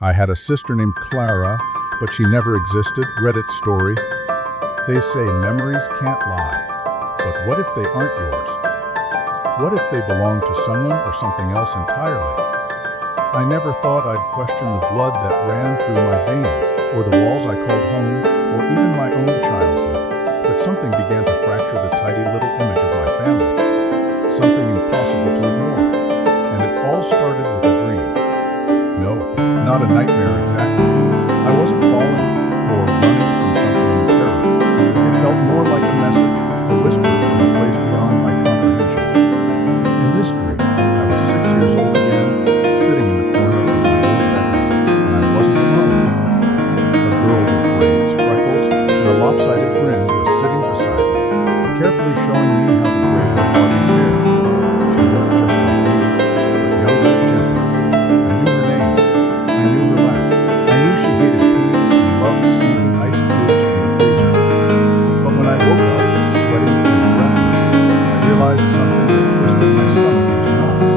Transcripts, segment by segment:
I had a sister named Clara, but she never existed. Reddit story. They say memories can't lie, but what if they aren't yours? What if they belong to someone or something else entirely? I never thought I'd question the blood that ran through my veins, or the walls I called home, or even my own childhood. But something began to fracture the tidy little image of my family. Something impossible to ignore. And it all started with a dream. No, not a nightmare exactly. I wasn't falling or running from something in terror. It felt more like a message, a whisper from a place beyond my comprehension. In this dream, I was 6 years old again, sitting in the corner of my old bedroom, and I wasn't alone. A girl with braids, freckles, and a lopsided grin was sitting beside me, carefully showing me how to braid her barbie's hair. She looked just like me, but younger and gentler. I knew her name. I knew her laugh. I knew she hated peas and loved sneaking ice cubes from the freezer. But when I woke up, sweating and breathless, I realized something that twisted my stomach into knots.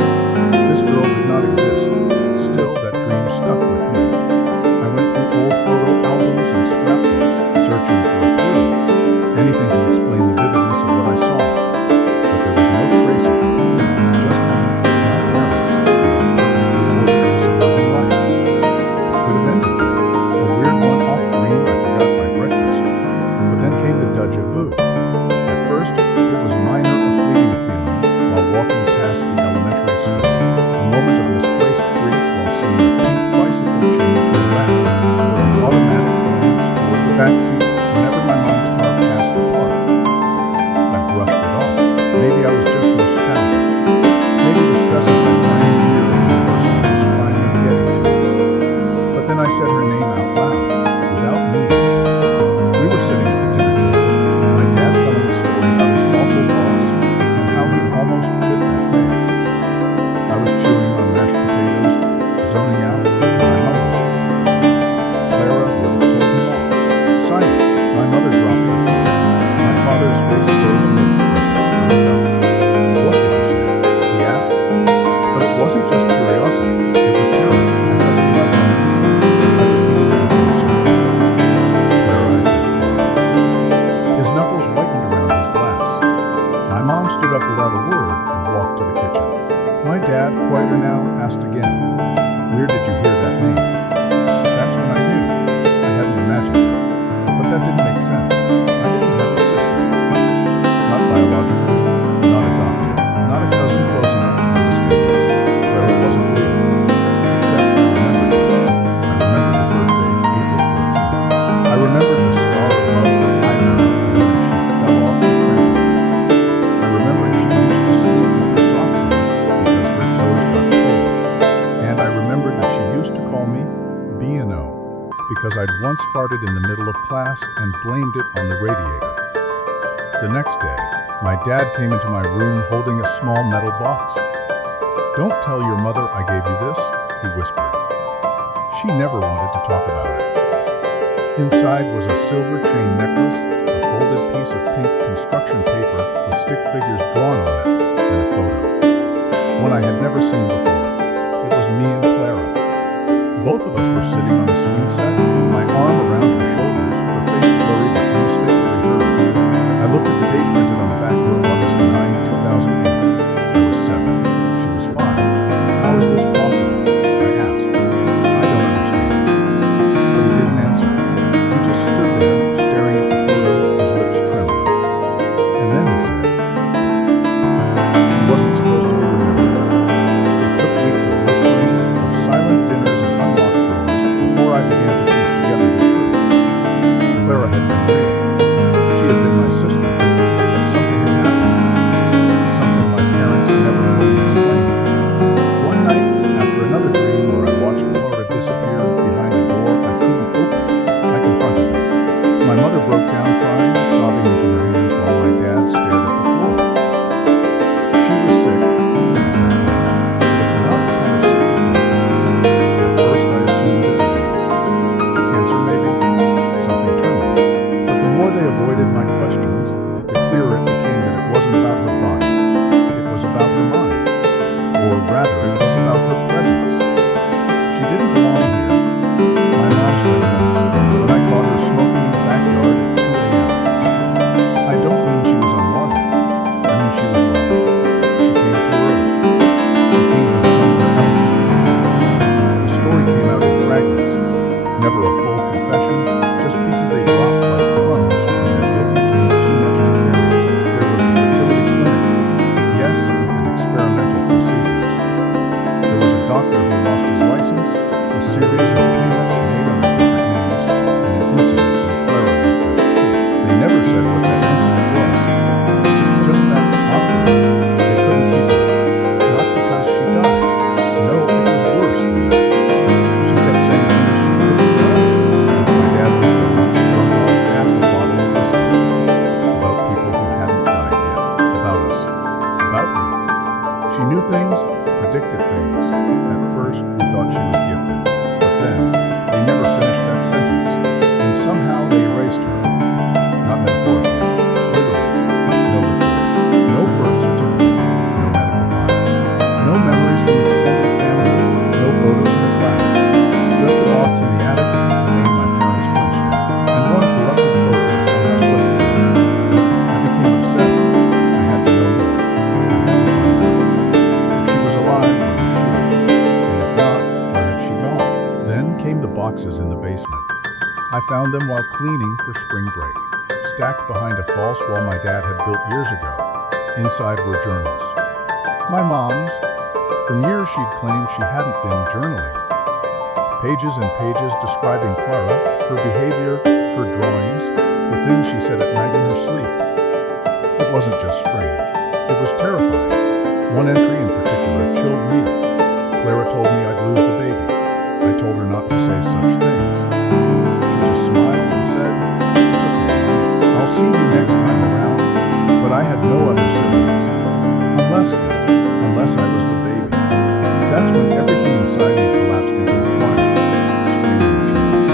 This girl did not exist. Still, that dream stuck with me. I went through old photo albums and scrapbooks, searching for a clue, anything to explain the vividness of what I saw. But there was no trace of her, just me, my parents, and our perfectly ordinary suburban life. It could have ended there, a weird one-off dream I forgot by breakfast. But then came the deja vu. At first, it was minor, a fleeting feeling while walking past the elementary school, a moment of misplaced grief while seeing a pink bicycle chain to the back, or the automatic glance toward the back seat whenever my mom's car passed the park. I brushed it off. Maybe I was just nostalgic. Maybe the stress of my final year at university was finally getting to me. But then I said her name out loud, without meaning to. We were sitting at the dinner table, my dad telling a story about his awful boss and how he'd almost quit that day. I was chewing on mashed potatoes, zoning out, and I mumbled. Clara would have told him all. Silence. My mother dropped her phone. My father's face froze mid-expression. What did you say? He asked. But it wasn't just curiosity. It was terror. I felt it in my bones. I repeated it in circle. Clara, I said, Clara. His knuckles whitened around his glass. My mom stood up without a word and walked to the kitchen. My dad, quieter now, asked again, where did you hear that name? That's when I knew. I hadn't imagined her. But that didn't make sense. I didn't have a sister. Not biologically, not adopted, not a cousin close enough to be mistaken. Clara wasn't real. Except I remembered her. I remembered her birthday, April 14th. I remembered the scar above her eyebrow from when she fell off the trampoline. I remembered she used to sleep with her socks on because her toes got cold. And I remembered that she used to call me B&O because I'd once farted in the middle of class and blamed it on the radiator. The next day, my dad came into my room holding a small metal box. Don't tell your mother I gave you this, he whispered. She never wanted to talk about it. Inside was a silver chain necklace, a folded piece of pink construction paper with stick figures drawn on it, and a photo. One I had never seen before. It was me and Clara. Both of us were sitting on a swing set, my arm around her shoulders, her face blurry but unmistakably hers. I looked at the date printed on the back where August 9, 2008. I was 7. She was 5. How is this possible? I asked. I don't understand. But he didn't answer. He just stood there, staring at the photo, his lips trembling. And then he said, she wasn't supposed to be remembered. It took weeks of whispering, of silent dinners and unlocked drawers before I began to piece together the truth. Clara had been real. She had been my sister, but series of payments made under different names, and an incident when Clara was just 2. They never said what that incident was. Just that afterward, they couldn't keep her. Not because she died. No, it was worse than that. She kept saying things she couldn't know. My dad whispered once, drunk off half a bottle of whiskey, about people who hadn't died yet, about us, about you. She knew things, predicted things. At first, we thought she was gifted, but then, they never finished that sentence, and somehow they erased her. Not metaphorically, literally. No records, no birth certificate, no medical files, no memories from extended family, no photos in the cloud. Just a box in the attic, a name my parents flinched at, and one corrupted photo that somehow slipped through. I became obsessed. I had to know more. I had to find her. If she was alive, where was she? And if not, where had she gone? Then came the boxes in the basement. I found them while cleaning for spring break, stacked behind a false wall my dad had built years ago. Inside were journals. My mom's. For years she'd claimed she hadn't been journaling. Pages and pages describing Clara, her behavior, her drawings, the things she said at night in her sleep. It wasn't just strange. It was terrifying. One entry in particular chilled me. Clara told me I'd lose the baby. I told her not to say such things. She just smiled and said, "It's okay, Mommy. I'll see you next time around." But I had no other siblings. Unless I was the baby. That's when everything inside me collapsed into a quiet, screaming change.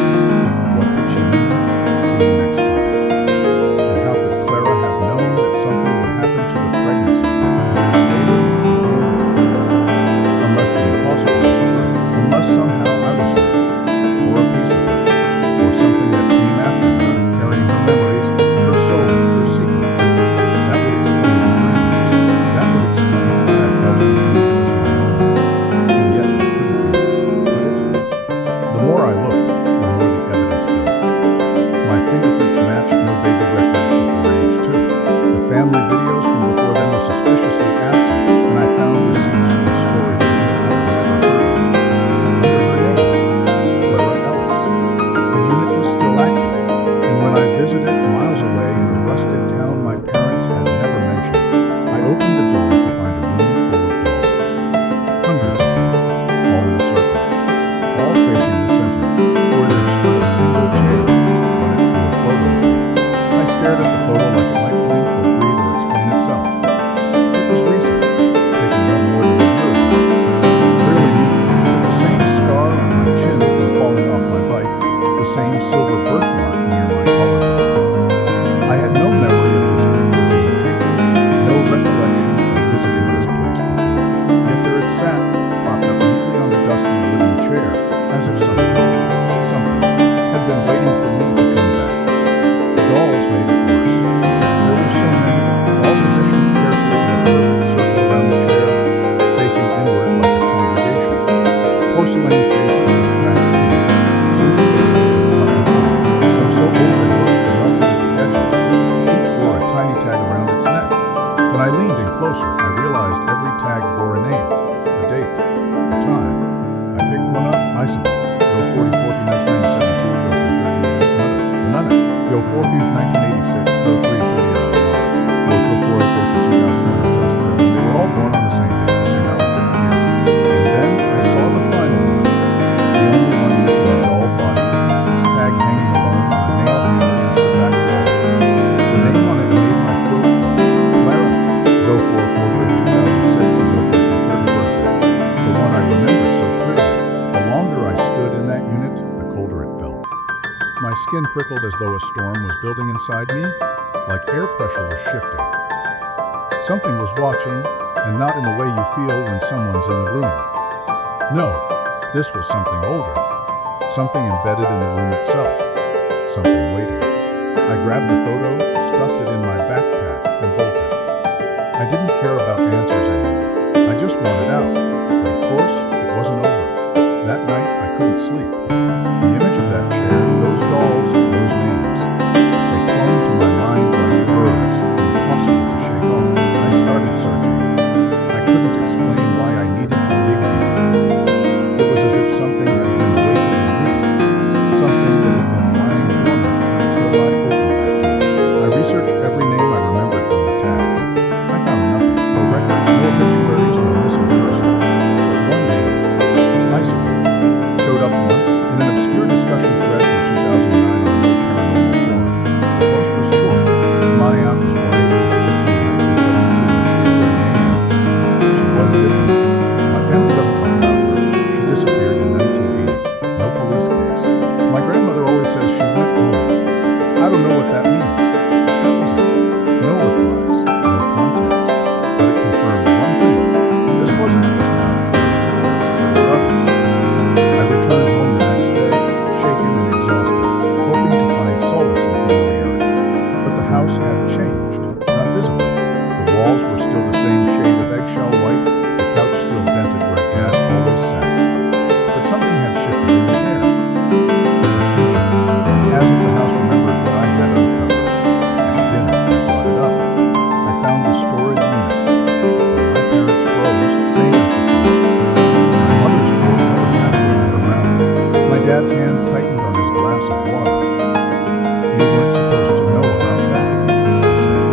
What did she mean? See you next time. And how could Clara have known that something would happen to the pregnancy that years later became me? Unless the impossible was true. Unless somehow I was her, or a piece of her, or something that came after her, carrying her memories, her soul, her secrets. That would explain the dreams. That would explain why I felt her grief was my own. And yet it couldn't be, could it? The more I looked, the more the evidence built. My fingerprints matched no baby records before age 2. The family videos from before then were suspiciously absent, and I found receipts from a storage unit I'd never heard of. Under her name, Clara Ellis. The unit was still active, and when I visited miles away in a rustic town my parents had never mentioned, I opened the door to find a room full of dolls. Hundreds of them, all in a circle, all facing the center, where there stood a single chair. When it drew a photo of me, I stared at the photo like it might blink or breathe or explain itself. It was recent, taken no more than a year ago. Clearly me, with the same scar on my chin from falling off my bike, the same silver birthmark near my collarbone. I had no memory of this picture being taken, no recollection of visiting this place before. Yet there it sat, propped up neatly on the dusty wooden chair, as if something had been waiting for me to come back. The dolls made it worse. There were so many, all positioned carefully in a perfect circle around the chair, facing inward like a congregation. Porcelain faces with cracked teeth, suit faces with button eyes, some so old they looked melted at the edges. Each wore a tiny tag around its neck. When I leaned in closer, I realized every tag bore a name, a date, a time. I picked one up, Icicle, Yo 44th, 1997, Yo 330, another, Yo 4th, 1986, Yo 330, Yo 4th, 2001, they were all born on the same day, the same hour, different years. And then I saw the final one, the only one missing a doll body, its tag hanging alone on a nail hammer into the back wall. The name on it made my throat close. Clara, Zo 4th, 2006, Zo 30th birthday. The one I remembered so clearly. The longer I stood in that unit, the colder it felt. My skin prickled as though a storm was building inside me, like air pressure was shifting. Something was watching, and not in the way you feel when someone's in the room. No, this was something older, something embedded in the room itself, something waiting. I grabbed the photo, stuffed it in my backpack, and bolted. I didn't care about answers anymore. I just wanted out. But of course, it wasn't over. That night, I couldn't sleep. The image of that chair, those dolls, those names, they clung to my mind like birds, impossible to shake off. I started searching. I couldn't explain why I needed to dig deeper. It was as if something had been awaiting Dad's hand tightened on his glass of water. "You weren't supposed to know about that," he said.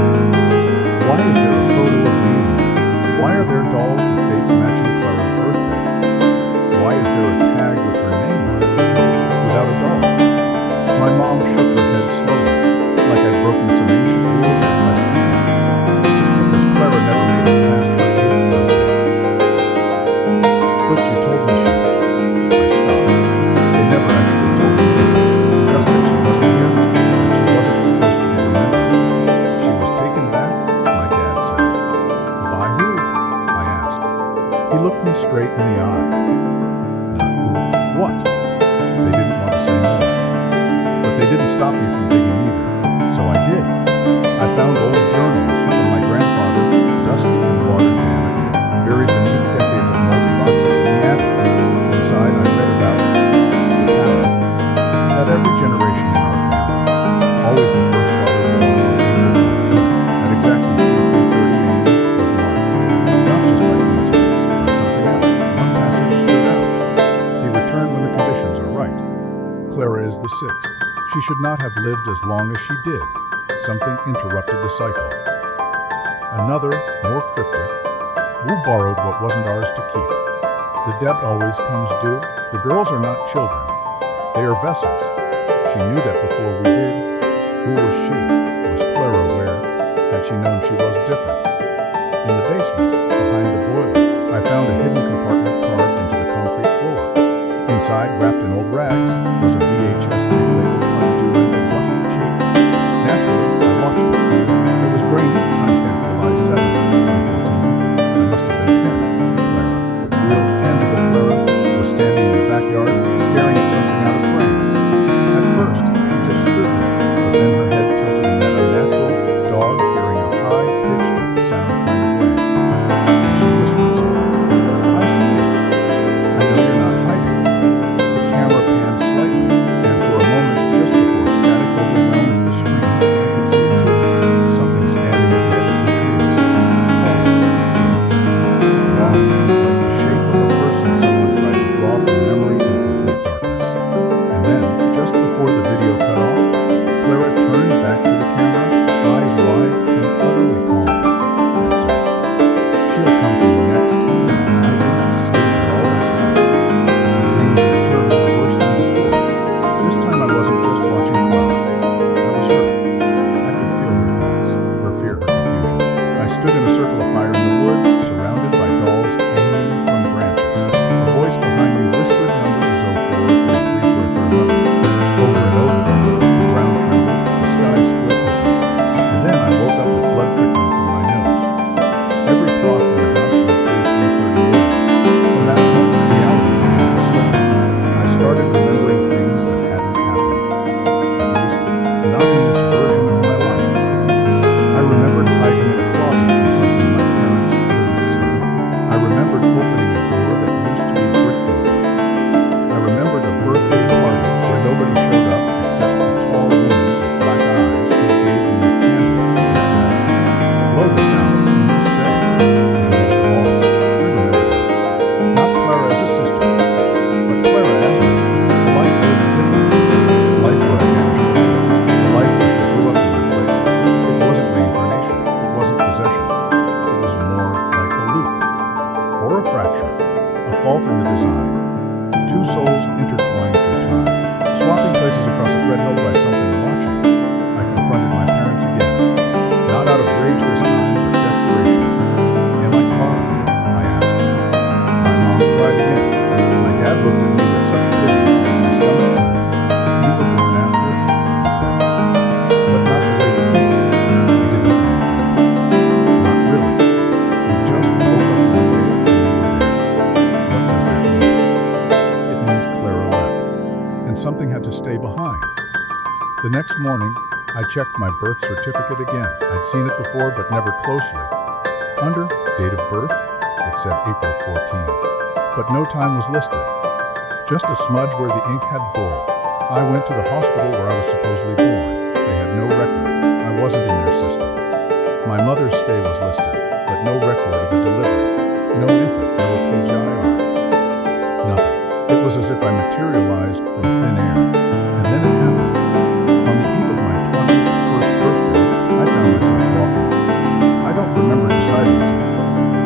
"Why is there a photo of me in there? Why are there dolls with dates matching Clara's birthday? Why is there a tag with her name on it, without a doll?" My mom shook her head slowly, like I'd broken some ancient rule just by speaking. Because Clara never made it past her 8th birthday. "But you told me she..." I stopped. They never actually told me anything, just that she wasn't here, that she wasn't supposed to be remembered. "She was taken back," my dad said. "By who?" I asked. He looked me straight in the eye. "Not who, what?" They didn't want to say more. But they didn't stop me from digging either, so I did. I found old journals from my grandfather, dusty and water damaged, buried beneath decades of moldy boxes in the attic. Inside, I read about the pattern that every generation in our family, always the first daughter born on April 14th, at exactly 3:30 a.m., was marked, not just by coincidence, by something else. One passage stood out. "They return when the conditions are right. Clara is the 6th. She should not have lived as long as she did." Something interrupted the cycle. Another, more cryptic. "We borrowed what wasn't ours to keep. The debt always comes due. The girls are not children. They are vessels." She knew that before we did. Who was she? Was Clara aware? Had she known she was different? In the basement, behind the boiler, I found a hidden compartment carved into the concrete floor. Inside, wrapped in old rags, was a VHS tape labeled "Undo and a Rotten Cheek." Naturally, I watched it. It was grainy, timestamp July 7, 2014. I must have been 10. Clara, real, tangible Clara, was standing in the backyard, staring at something out of frame. At first, she just stood there, but then her head tilted in that unnatural, dog-hearing a high-pitched sound kind of way. And she whispered something. "I see you. I know you're not hiding." The camera panned slightly, and for a moment, just before static overwhelmed the screen, I could see it too. Something standing at the edge of the trees. Tall. Long, like the shape of a person someone tried to draw from memory in complete darkness. And then, just before the video cut off, Clara turned back to the camera, eyes wide and utterly calm, and said, "She'll come for you next." I didn't sleep at all that night. The dreams returned worse than before. This time I wasn't just watching Clara. I was her. I could feel her thoughts, her fear, her confusion. I stood in a circle of fire in the woods, surrounded by dolls hanging from branches. A voice behind me whispered numbers as though 4, 3, 3, 4, 300. Over and over, the ground trembled, the sky split open. And then I woke up with blood trickling from my nose. Every clock in the house read 3:30 a.m. From that moment, reality began to slip. I started remembering things that hadn't happened. At least, not in this version of my life. I remembered hiding in a closet from something my parents couldn't see. I remembered opening a door that used to be bricked over. I remembered a birthday party where nobody showed up except a tall woman with black eyes who gave me a candle and said, "Blow this out and you'll stay." And most of all, I remembered her. Not Clara as a sister, but Clara as me. A life lived differently. A life where I vanished away. A life where she grew up in my place. It wasn't reincarnation. It wasn't possession. It was more like a loop. Or a fracture. A fault in the design. Two souls intertwined through time. Swapping places across a thread held by something watching. I confronted my parents again. Not out of rage this time, but desperation. "Am I Clara?" I asked. My mom cried again. My dad looked at me with such pity it made my stomach turn. "You were born after," he said. "But not the way you think. We didn't plan for you. Not really. We just woke up one day and you were there." What does that mean? It means Clara left, and something had to stay behind. The next morning, I checked my birth certificate again. I'd seen it before, but never closely. Under date of birth, it said April 14, but no time was listed. Just a smudge where the ink had bull. I went to the hospital where I was supposedly born. They had no record. I wasn't in their system. My mother's stay was listed, but no record of a delivery. No infant, no PGIR. Nothing. It It was as if I materialized from thin air. And then it happened. On the eve of my 21st birthday, I found myself walking. I don't remember deciding to.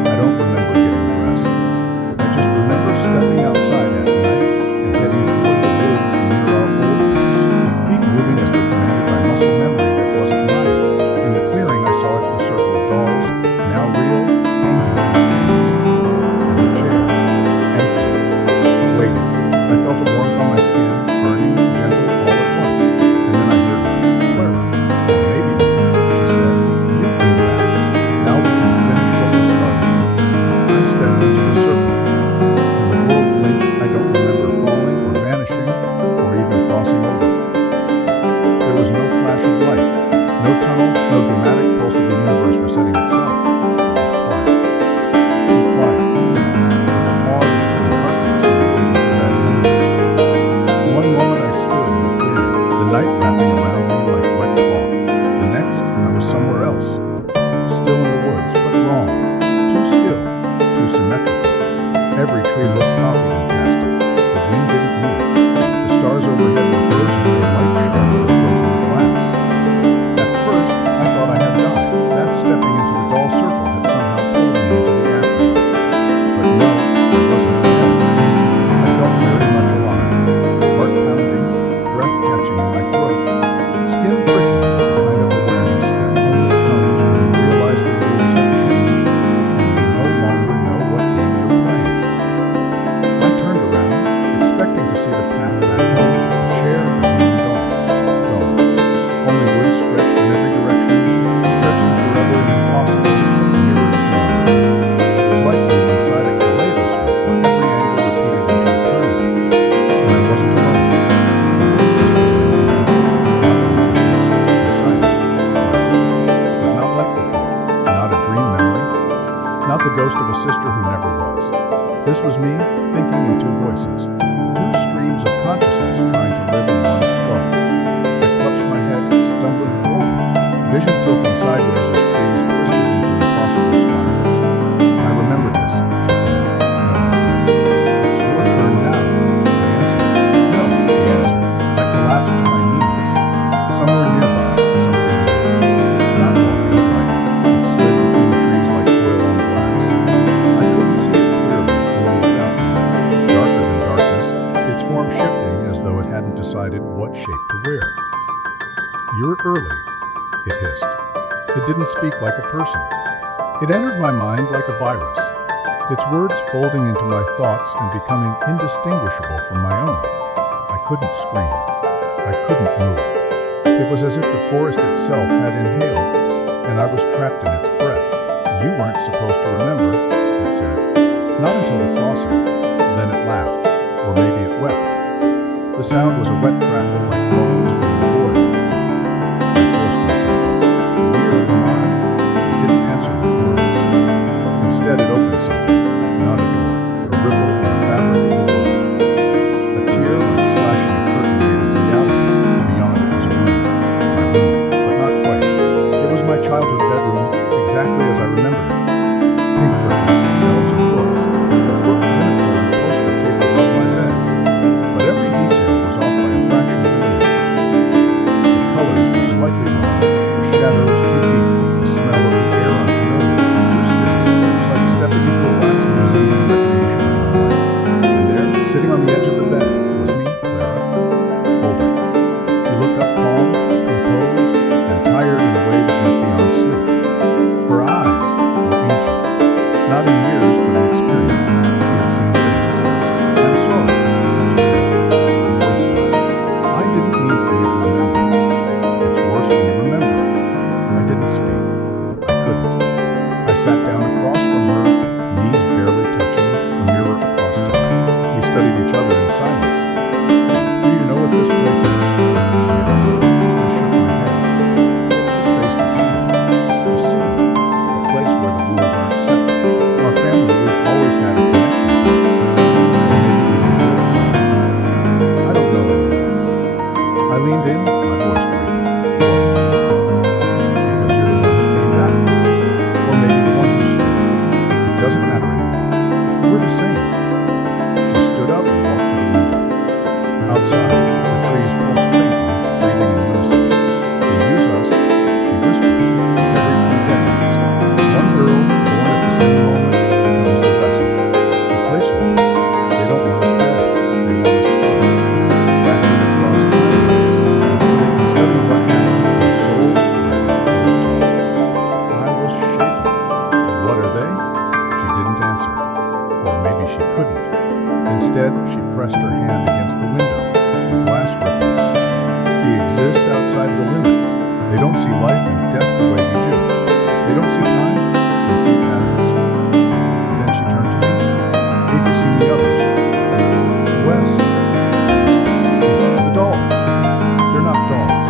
I don't remember getting dressed. I just remember stepping outside at night and heading toward the woods near our old house, feet moving as though commanded by muscle memory that wasn't mine. In the clearing, I saw the circle of dolls, now real, hanging from trees. And the chair, empty, waiting. I felt a warmth on my skin, burning, gentle, all at once. And then I heard her, Clara, or maybe me. She said, "You came back. Now we can finish what we started." I stepped into the circle. In the world blinked. I don't remember falling or vanishing or even crossing over. There was no flash of light, no tunnel, no dramatic pulse of the universe resetting itself. It was quiet. Too quiet. Like a pause between heartbeats when you're waiting for bad news. One moment I stood in the clearing, the night wrapping around me like wet cloth. The next, I was somewhere else. Still in the woods, but wrong. Too still, too symmetrical. Every tree looked copied and past it. The wind didn't move. The stars overhead were frozen, their light sharp as broken glass. At first, I thought I had died. That stepping into the doll circle had somehow pulled me into the afterlife. But no, I wasn't dead. I felt very much alive. Heart pounding, breath catching in my throat, skin prickling with the kind of awareness that only comes when you realize the rules have changed and you no longer know what game you're playing. I turned around, expecting to see the path back home, the chair, the hanging dolls. Gone. Only wood stretched in every direction, stretching forever and impossible, mirrored geometry. It was like being inside a kaleidoscope where every angle repeated into eternity. And I wasn't alone. A voice whispered my name, not from a distance, inside me, Clara. But not like before, not a dream memory, not the ghost of a sister who never was. This was me, thinking in two voices, two streams of consciousness trying to live in one skull. I clutched my head, stumbling forward, vision tilting sideways as trees twisted into impossible spirals. "I remember this," she said. "No," I said. "It's your turn now," I answered. "No," she answered. I collapsed to my knees. Somewhere nearby, something moved. Not walking, gliding. It slid between the trees like oil on glass. I couldn't see it clearly, only its outline. Darker than darkness, its form shifting as though it hadn't decided what shape to wear. "You're early," it hissed. It didn't speak like a person. It entered my mind like a virus, its words folding into my thoughts and becoming indistinguishable from my own. I couldn't scream. I couldn't move. It was as if the forest itself had inhaled, and I was trapped in its breath. "You weren't supposed to remember," it said. "Not until the crossing." Then it laughed, or maybe it wept. The sound was a wet crackle like bones being boiled. I forced myself up. "Where am I?" It didn't answer with words. Instead, it opened something, not a door, a ripple in the fabric of the globe. A tear like slashing a curtain made of reality. Beyond it was a room. My room, but not quite. It was my childhood bedroom, exactly as I remembered it. Pink curtains, shelves of books, a crooked unicorn poster taped above my bed. But every detail was off by a fraction of an inch. The colors were slightly wrong, the shadows too deep, the smell of the air unfamiliar, too still. It was like stepping into a wax museum recreation of my life. And there, sitting on the edge of the bed, was me, Clara, older. She looked up calm, composed, and tired in a way that went beyond sleep. Her eyes were ancient. Not in years, but in experience. She had seen things. "I'm sorry," she said, her voice flat. "I didn't mean for you to remember. It's worse when you remember." I didn't speak. I couldn't. I sat down across from her, knees barely touching, a mirror across time. We studied each other in silence. "Do you know what this place is?" she asked. I shook my head. "It's the space between them. The sea. A place where the rules aren't set. Our family, we've always had a connection to it. Or maybe we were built from it. I don't know anymore." I leaned in, my voice breaking. "What, me? Because you're the one who came back. Or maybe the one who stayed. It doesn't matter anymore. We're the same." She stood up and walked to the inside. The trees pulsed faintly, breathing in unison. They use us, she whispered, every few decades. One girl, born at the same moment, becomes the vessel, the placeholder. They don't want us dead. They want us stuck, fractured across timelines, so they can study what happens when a soul's thread is pulled taut. I was shaking. What are they? She didn't answer. Or maybe she couldn't. Instead, she pressed her hand against the window. The glass rippled. They exist outside the limits. They don't see life and death the way we do. They don't see time. They see patterns. Then she turned to me. Have you seen the others? Wes. The dolls. They're not dolls.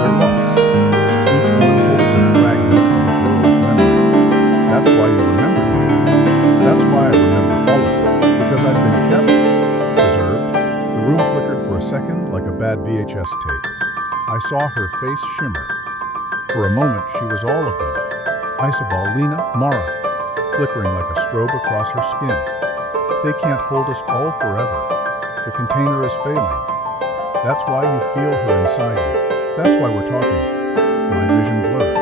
They're locks. Each one holds a fragment of a girl's memory. That's why you remembered me. That's why I remember all of them. Because I've been kept, preserved. The room flickered for a second like a bad VHS tape. I saw her face shimmer. For a moment, she was all of them. Isabel, Lena, Mara, flickering like a strobe across her skin. They can't hold us all forever. The container is failing. That's why you feel her inside you. That's why we're talking. My vision blurred.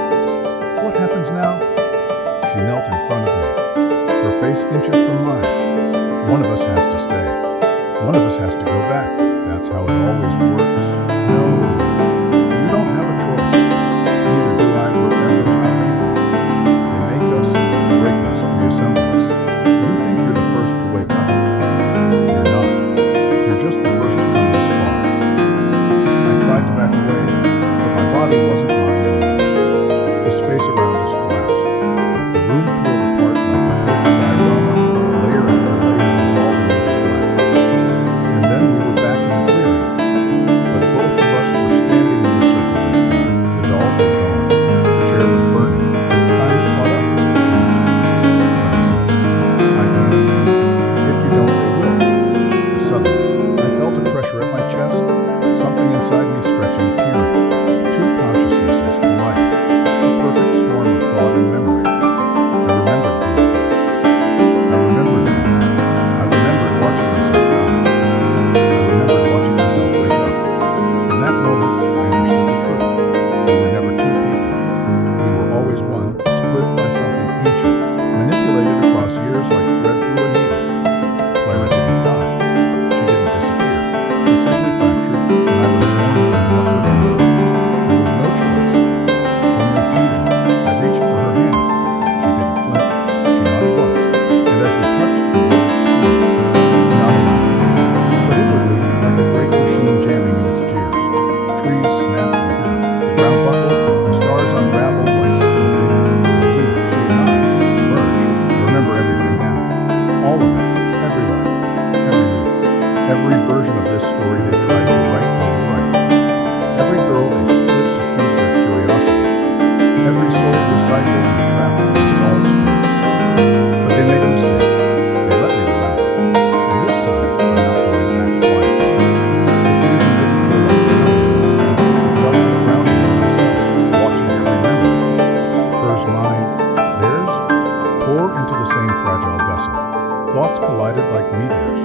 What happens now? She knelt in front of me, her face inches from mine. One of us has to stay. One of us has to go back. That's how it always works. No, you don't have a choice. Neither do I. We're arrows, not people. They make us, break us, reassemble us. You think you're the first to wake up. You're not. You're just the first to come this far. I tried to back away, but my body wasn't mine anymore. The space around us collapsed. The room peeled apart like a paper diorama, layer after layer dissolving into black. And then we were back in the clearing. But both of us were standing in the circle this time. The dolls were gone. The chair was burning. Time had caught up. Choose. Clara said, I can't. If you don't, they will. Suddenly, I felt a pressure at my chest, something inside me stretching, tearing. Two consciousnesses colliding. A perfect storm of thought and memory. I remembered being there. I remembered me. I remembered watching myself die. I remembered watching myself wake up. In that moment, I understood the truth. We were never two people. We were always one, split by something ancient, manipulated across years like thread through a needle. Clara didn't die. She didn't disappear. She simply fractured, and I was born from what remained. There was no choice. Only fusion. I reached for her hand. She didn't flinch. She nodded once. And as we touched, the world screamed. Not aloud, but inwardly, like a great machine jamming in its gears. Trees snapped in half. The ground buckled. The stars unraveled like spilled ink. We, she and I, merged. I remember everything now. All of it. Every life. Every loop. Every version of this story they tried to write and rewrite. Every girl they split to feed their curiosity. Every soul recycled and trapped in a doll's face. But they made a mistake. They let me remember. And this time, I'm not going back quietly. The fusion didn't feel like becoming one. It felt like drowning in myself, watching every memory. Hers, mine, theirs, pour into the same fragile vessel. Thoughts collided like meteors.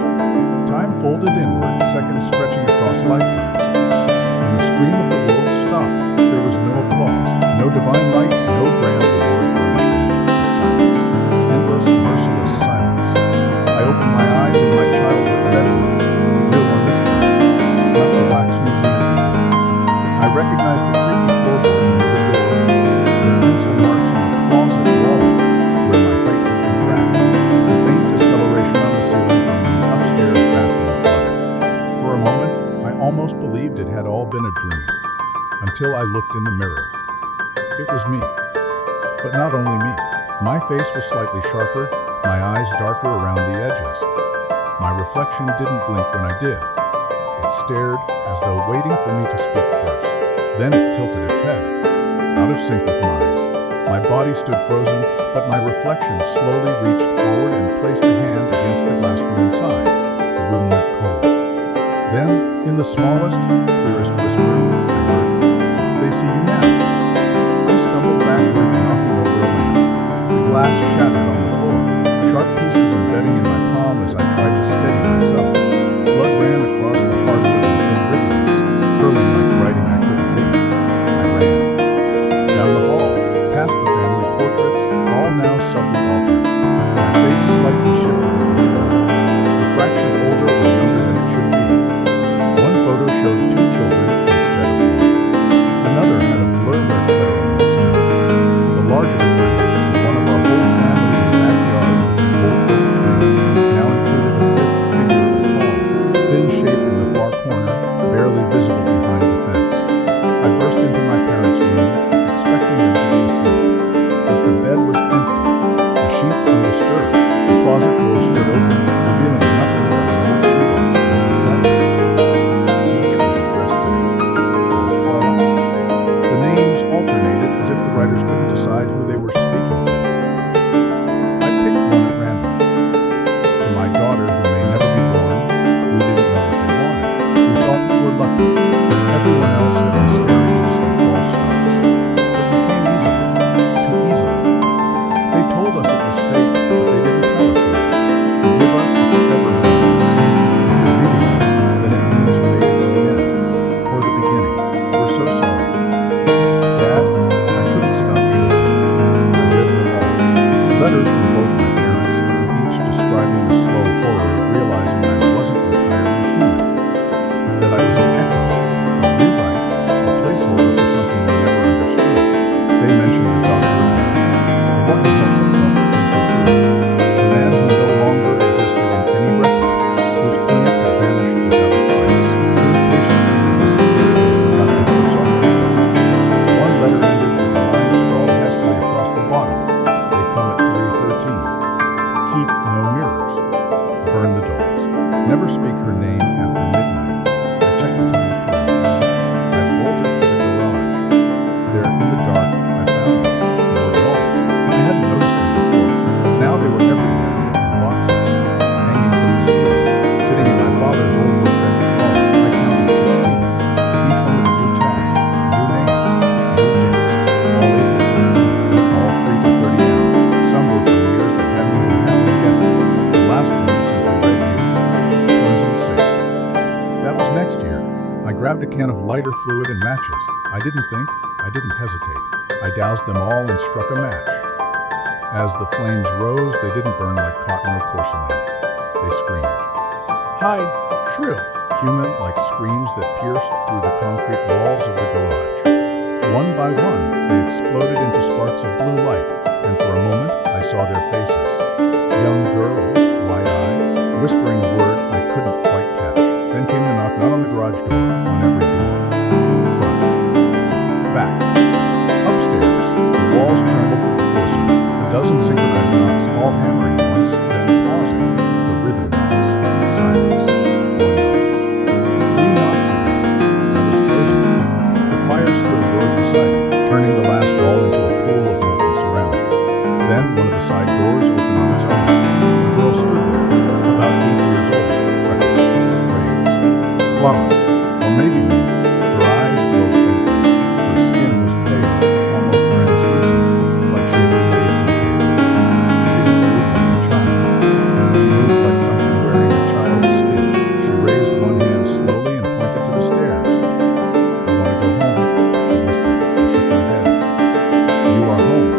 Time folded inward, seconds stretching across lifetimes. When the scream of the world stopped, there was no applause, no divine light, no grand reward for understanding, just silence. Endless, merciless silence. I opened my eyes in my childhood bedroom, the real one this time, not the wax museum echo. I recognized the creaky floorboard near the door, the pencil marks on the closet wall where my height had been tracked, the faint discoloration on the ceiling from when the upstairs bathroom flooded. For a moment, I almost believed it had all been a dream, until I looked in the mirror. It was me. But not only me. My face was slightly sharper, my eyes darker around the edges. My reflection didn't blink when I did. It stared as though waiting for me to speak first. Then it tilted its head, out of sync with mine. My body stood frozen, but my reflection slowly reached forward and placed a hand against the glass from inside. The room went cold. Then, in the smallest, clearest whisper, I heard, "They see you now." I stumbled backward, knocking over a lamp. The glass shattered on the floor, sharp pieces embedding in my palm as I tried to steady myself. Blood ran across the hardwood and next year. I grabbed a can of lighter fluid and matches. I didn't think, I didn't hesitate. I doused them all and struck a match. As the flames rose, they didn't burn like cotton or porcelain. They screamed. High, shrill, human-like screams that pierced through the concrete walls of the garage. One by one, they exploded into sparks of blue light, and for a moment, I saw their faces. Young girls, wide-eyed, whispering a word I couldn't quite catch. Then came the knock, not on the garage door, on every door. Front. Back. Upstairs. The walls trembled with the force of it. A dozen synchronized knocks, all hammering once, then pausing. The rhythm knocks. Silence. One knock. Three knocks again. I was frozen. The fire still roared beside me, turning the last doll into a pool of molten ceramic. Then one of the side doors opened on its own. A girl stood there, about 8 years old, freckles, braids. Clara, or maybe me. Her eyes glowed faintly. Her skin was pale, almost translucent, like she had been made from paper. She didn't move like a child. She moved like something wearing a child's skin. She raised one hand slowly and pointed to the stairs. I want to go home, she whispered. I shook my head. You are home.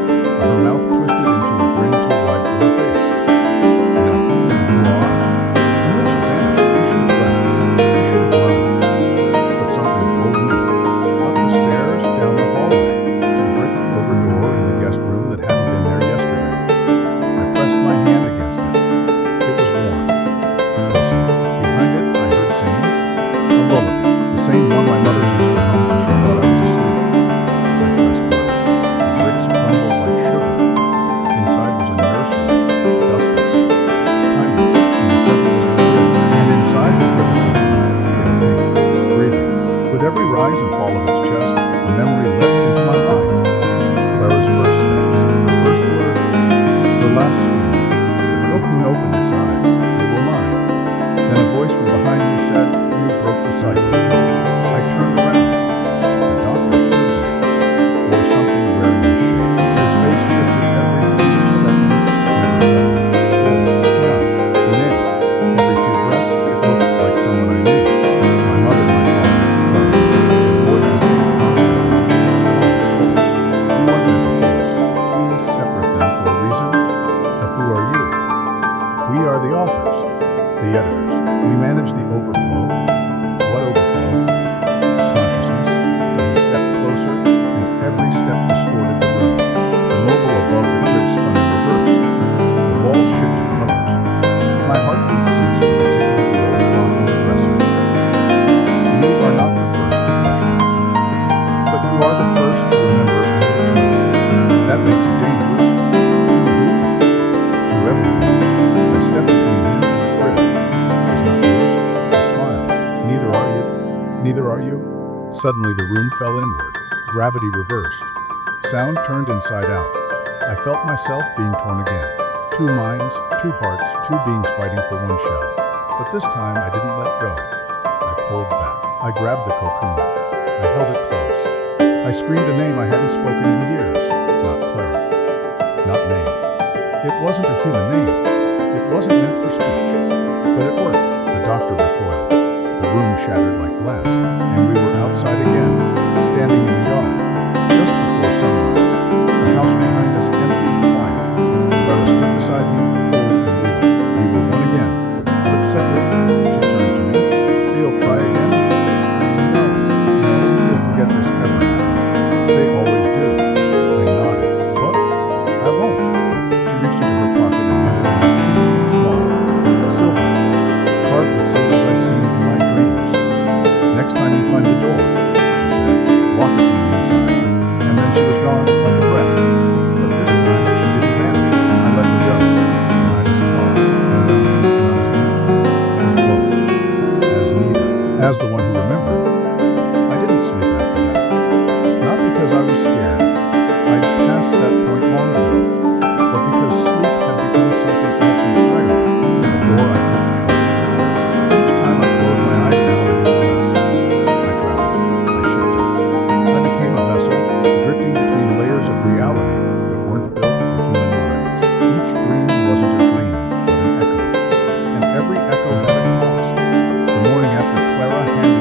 Her mouth twisted into a grin too wide for her face. No, you are. And then she vanished. I should have left. I should have run. But something pulled me. Up the stairs, down the hallway, to the bricked over door in the guest room that hadn't been there yesterday. I pressed my hand against it. It was warm. Closer. Behind it, I heard singing. A lullaby. The same one my mother used to hum when she thought I was asleep. I pressed one. The bricks crumbled like sugar. Inside was a nursery, dustless, timeless. In the center was a crib, and inside the crib was a pale pink, breathing. With every rise and fall of its chest, a memory leapt into my mind. Clara's first steps, her first word, her last scream. The cocoon opened its eyes. They were mine. Then a voice from behind me said, "You broke the cycle." I turned around. The doctor stood there, wore something wearing his shape. His face shifted every few seconds, never second. Cold, young, female. Every few breaths, it looked like someone I knew. My mother, my father, Clara. The voice stayed constant. Cold. We weren't meant to fuse. We separate them for a reason. But who are you? We are the authors, the editors. We manage the overflow. What overflow? Consciousness. But he stepped closer, and every step distorted the room. The mobile above the crib spun in reverse. The walls shifted colors. My heartbeat ceased with the ticking of the old clock on the dresser. You are not the first to question, but you are the first to remember and return. That makes it dangerous. To who? To everything. I stepped between him and the crib. She's not yours. I smiled. Neither are you. Neither are you. Suddenly the room fell inward. Gravity reversed. Sound turned inside out. I felt myself being torn again. Two minds, two hearts, two beings fighting for one shell. But this time I didn't let go. I pulled back. I grabbed the cocoon. I held it close. I screamed a name I hadn't spoken in years. Not Clara. Not name. It wasn't a human name. It wasn't meant for speech. But it worked. The doctor recoiled. The room shattered like glass, and we were outside again, standing in the yard, just before sunrise. The house behind us empty and quiet. Clara stood beside me, whole and real. We were one again, but separate. She turned to me. They'll try again? No, you'll forget this ever happened. They always do. I nodded. But I won't. She reached into her pocket and handed me a key, small, silver, carved with symbols I'd seen in my dreams. Next time you find the door, she said, lock it from the inside. And then she was gone like a breath. But this time she didn't vanish. I let her go. Not as Clara. No, not as me. As both. As neither. As the one who remembered. I didn't sleep after that. Not because I was scared. I'd passed that point long ago. But because sleep had become something else entirely. A door I couldn't trust. Each time I closed my eyes now, I didn't rest. I traveled. I shifted. I became a vessel, drifting between layers of reality that weren't built for human minds. Each dream wasn't a dream, but an echo. And every echo had a cost. The morning after Clara handed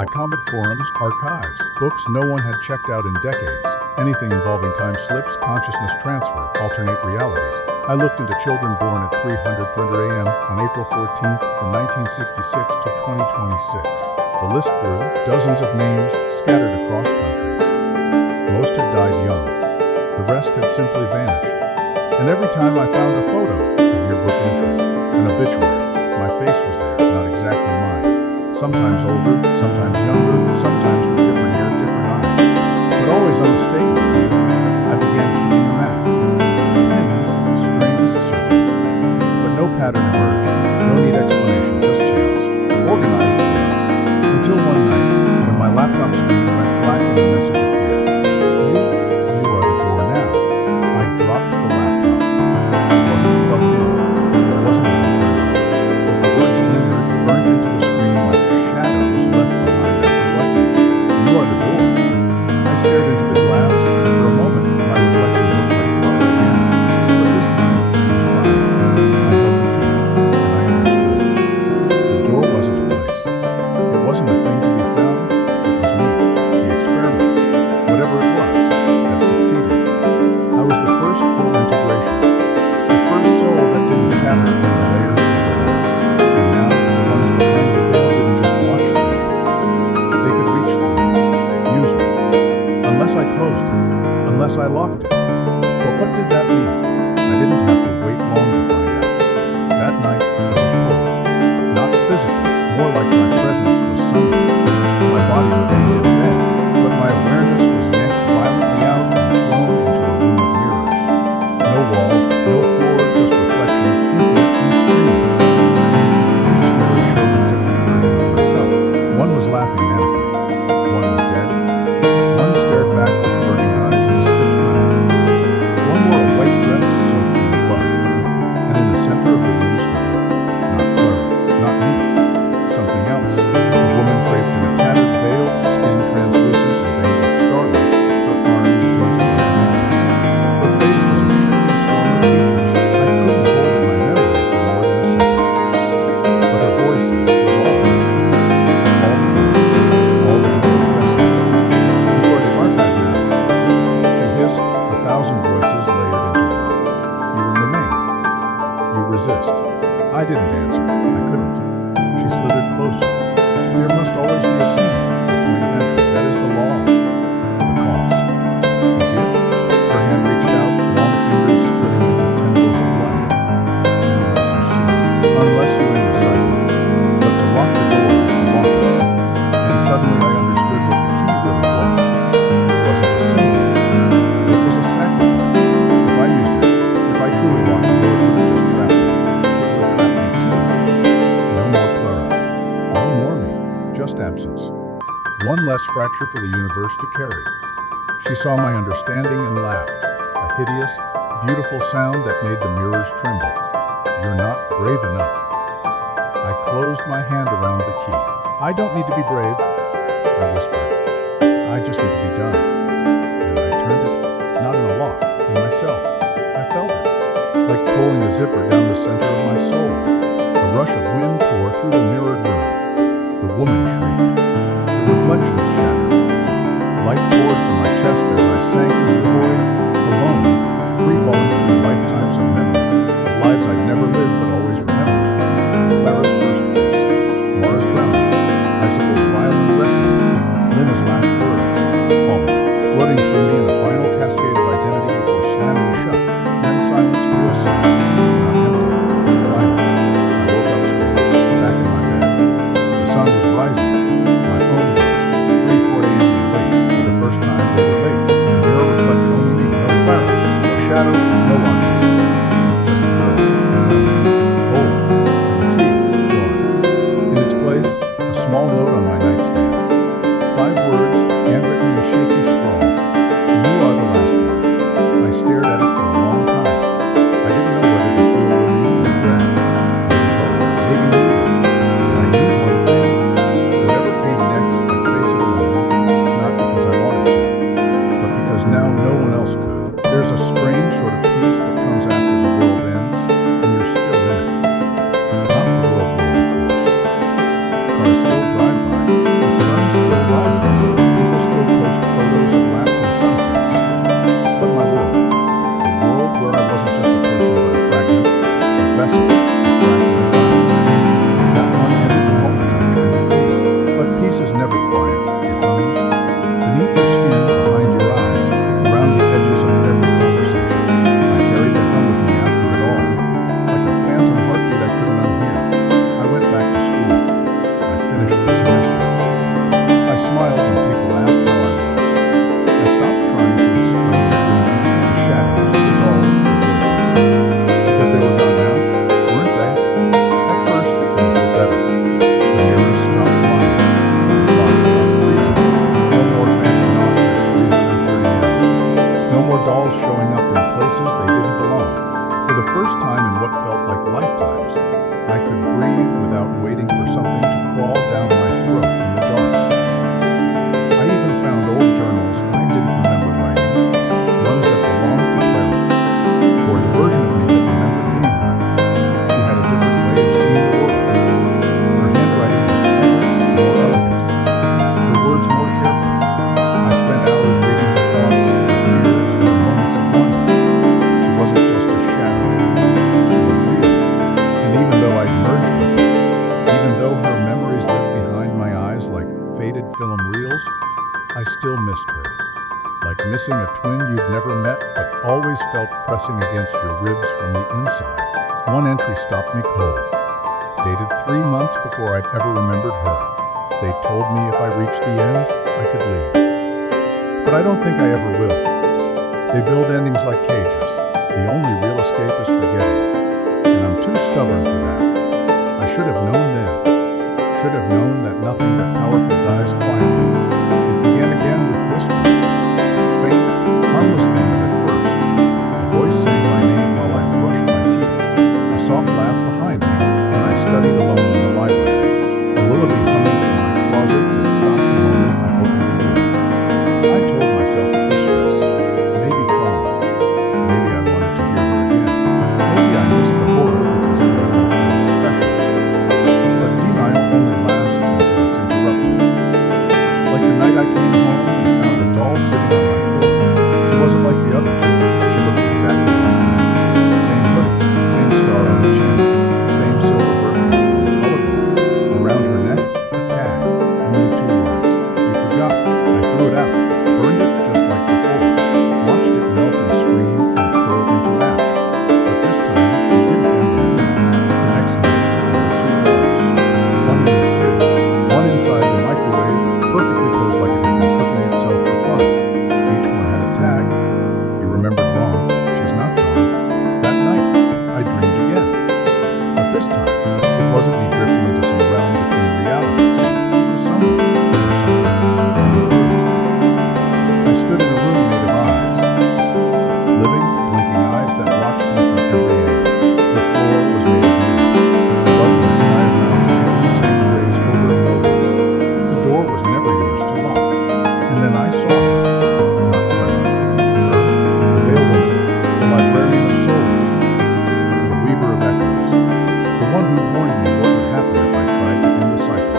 I combed forums, archives, books no one had checked out in decades, anything involving time slips, consciousness transfer, alternate realities. I looked into children born at 300 a.m. on April 14th from 1966 to 2026. The list grew, dozens of names scattered across countries. Most had died young. The rest had simply vanished. And every time I found a photo, a yearbook entry, an obituary, my face was there, not exactly mine. Sometimes older, sometimes younger, sometimes with different hair, different eyes. But always unmistakably me. I began keeping a map. Pins, strings, circles. But no pattern emerged. No neat explanation, just tales. Organized tales. Until one night, when my laptop screen went black and a message appeared. You are the door now. I dropped the laptop. It wasn't plugged in. It wasn't even turned on. But the words lingered, burnt into the screen like shadows left behind after lightning. You are the door. I stared into the glass, and for a moment, my reflection looked like Clara again. But this time, she was crying. I held the key, and I understood. The door wasn't a place. It wasn't a thing to be found. It was me, the experiment. Whatever it was, had succeeded. I was the first full integration. The first soul that didn't shatter when the layers overlapped. And now, the ones behind the veil didn't just watch through me. They could reach through me, use me. Unless I closed it, unless I locked it. But what did that mean? I didn't have to wait long to find out. That night, I was pulled. Not physically, more like my presence was summoned. My body remained in bed, but my awareness was yanked violently out and thrown into a room of mirrors. No walls, no floor, just reflections, infinite and screaming. Each mirror showed a different version of myself. One was laughing manically. One was dead. One stared back with burning eyes and a stitched mouth. One wore a white dress soaked in blood. And in the center of the room stood her. Not Clara, not me. Something else. A woman draped in a tattered veil, skin translucent and veined with starlight, her arms jointed like mantis. Her face was a shifting swarm of features I couldn't hold in my memory for more than a second. But her voice was all of it. All the words, all the fluid message. You are the archive now. She hissed, 1,000 voices layered into one. You remain. You resist. I didn't answer. I couldn't. She slithered closer. There must always be a scene, a point of entry. That is the law. The cost. The gift. Her hand reached out, long fingers splitting into tendrils of light. Unless you see it. Unless you end the cycle. But to lock the door is to lock us. And suddenly I understood what the key really was. It wasn't a symbol. It was a sacrifice. If I used it, if I truly locked the door, it wouldn't just trap them. It would trap me too. No more Clara. No more me. Just absence. One less fracture for the universe to carry. She saw my understanding and laughed. A hideous, beautiful sound that made the mirrors tremble. You're not brave enough. I closed my hand around the key. I don't need to be brave, I whispered. I just need to be done. And I turned it, not in a lock, in myself. I felt it, like pulling a zipper down the center of my soul. A rush of wind tore through the mirrored room. The woman shrieked. The reflections shattered. Light poured from my chest as I sank into the void, alone, free-falling through lifetimes of memory, of lives I'd never lived but always remembered. Clara's first kiss, Mara's drowning, Icicle's violent wrestling, Lina's last words, all of it, flooding through me in a final cascade of identity before slamming shut. Then silence, real silence, not empty. Finally, I woke up screaming, back in my bed. The sun was rising. My phone buzzed. 3:40 a.m. we were late. For the first time, they were late. The mirror reflected only me. No Clara. No shadow. No watchers. Just a girl. Old. And the key. Gone. In its place, a small note on my nightstand. 5 words, handwritten in shaky scrawl. You are the last one. I stared at it for a long time. I didn't know whether to feel relief or dread. Maybe both. Maybe neither. But I knew one thing. Whatever came next, I'd face it alone. Not because I wanted to, but because now no one else could. There's a strange sort of peace that comes after the world ends, and you're still in it. Not the world, of course. Cars still drive faded film reels, I still missed her. Like missing a twin you'd never met but always felt pressing against your ribs from the inside. One entry stopped me cold. Dated 3 months before I'd ever remembered her. They told me if I reached the end, I could leave. But I don't think I ever will. They build endings like cages. The only real escape is forgetting. And I'm too stubborn for that. I should have known then. Should have known that nothing that powerful dies quietly. It began again with whispers. Faint, harmless things at first. A voice saying my name while I brushed my teeth. A soft laugh behind me when I studied alone in the library. A lullaby humming from my closet that stopped the moment I opened the door. I told myself it was stress. Maybe trauma. Maybe I wanted to hear her again. Maybe I missed the horror because it made me feel special. But denial only lasts until it's interrupted. Like the night I came home and found a doll sitting on my pillow. She wasn't like the others. She looked exactly like me. Same hoodie, same scar on the chin, same silver birthmark on the collarbone. Around her neck, a tag, only 2 words. You forgot. I threw it out, burned it just like before, watched it melt and scream and curl into ash. But this time, it didn't end there. The next night, there were 2 dolls. One in the fridge, one inside the microwave, perfectly posed like it had been cooking itself for fun. Each one had a tag. You remembered wrong. She's not gone. That night, I dreamed again. But this time, it wasn't me drifting into some realm between realities. It was someone or something coming through. I stood in a room made of eyes. Living, blinking eyes that watched me from every angle. The floor was made of mirrors. Above me, smiled mouths chanting the same phrase over and over. The door was never yours to lock. And then I saw her. Not Clara. Her, the veiled woman, the librarian of souls, the weaver of echoes, the one who warned me what would happen if I tried to end the cycle.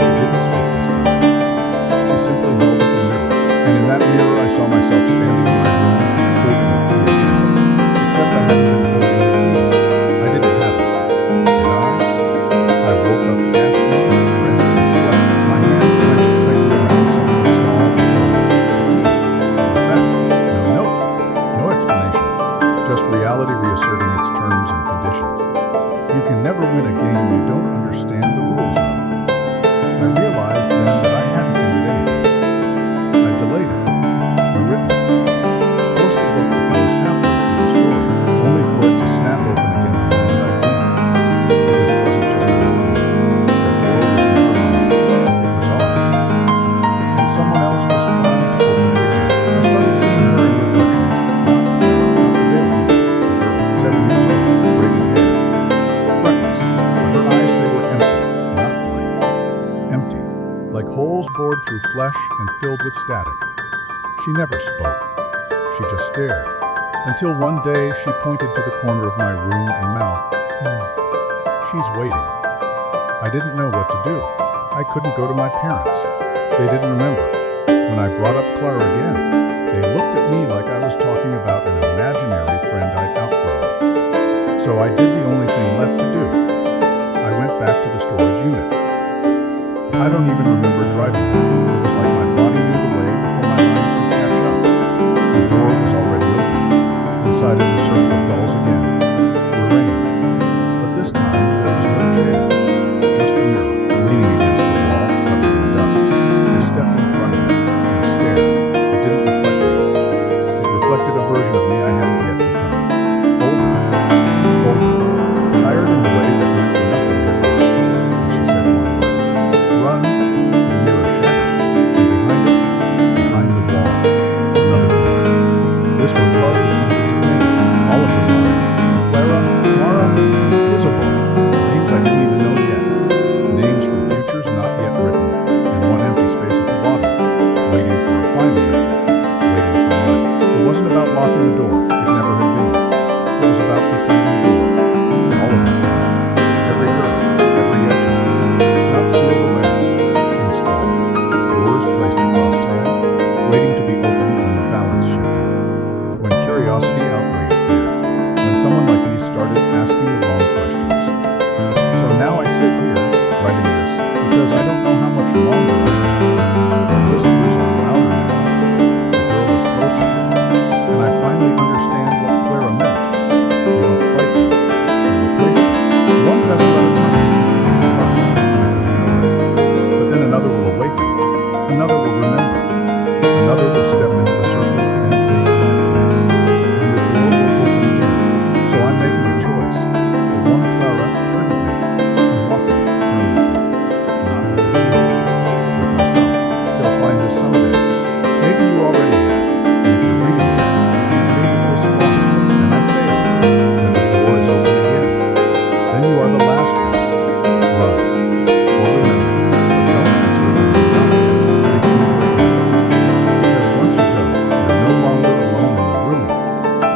She didn't speak this time. She simply held up a mirror, and in that mirror I saw myself standing in my room, holding the key again. Except I hadn't been holding the key. I didn't have it. Did I? I woke up gasping, drenched in sweat, my hand clenched tightly around something small and cold. The key. It was back. No note. No explanation. Just reality reasserting its terms and conditions. You can never win a game you don't understand the rules of. I realized then that I hadn't ended anything. I delayed it, rewritten it, forced the book to close halfway through the story, only for it to snap open again the moment I blinked. Because it wasn't just about me. The door was never mine. It was ours. And someone else was trying to open it again. I started seeing her in reflections. Not Clara, not the veiled woman. The girl, 7 years old, braided hair. Freckles, but her eyes, they were empty, not blank. Empty, like holes bored through flesh and filled with static. She never spoke. She just stared. Until one day she pointed to the corner of my room and mouthed, "She's waiting." I didn't know what to do. I couldn't go to my parents. They didn't remember. When I brought up Clara again, they looked at me like I was talking about an imaginary friend I'd outgrown. So I did the only thing left to do. I went back to the storage unit. I don't even remember driving there. It was like my body knew the way before my mind could catch up. The door was already open. Inside of the circle of dolls again, arranged. But this time, there was no chair. Just a mirror, leaning against the wall, covered in dust. I stepped in front of it and stared. It didn't reflect me. It reflected a version of me I hadn't yet become. Older, colder, tired in the way that meant nothing had worked. And she said one word. Run. The mirror shattered. And behind it, behind the wall, another door. This one carved with hundreds of names, all of them mine.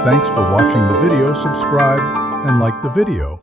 Thanks for watching the video. Subscribe and like the video.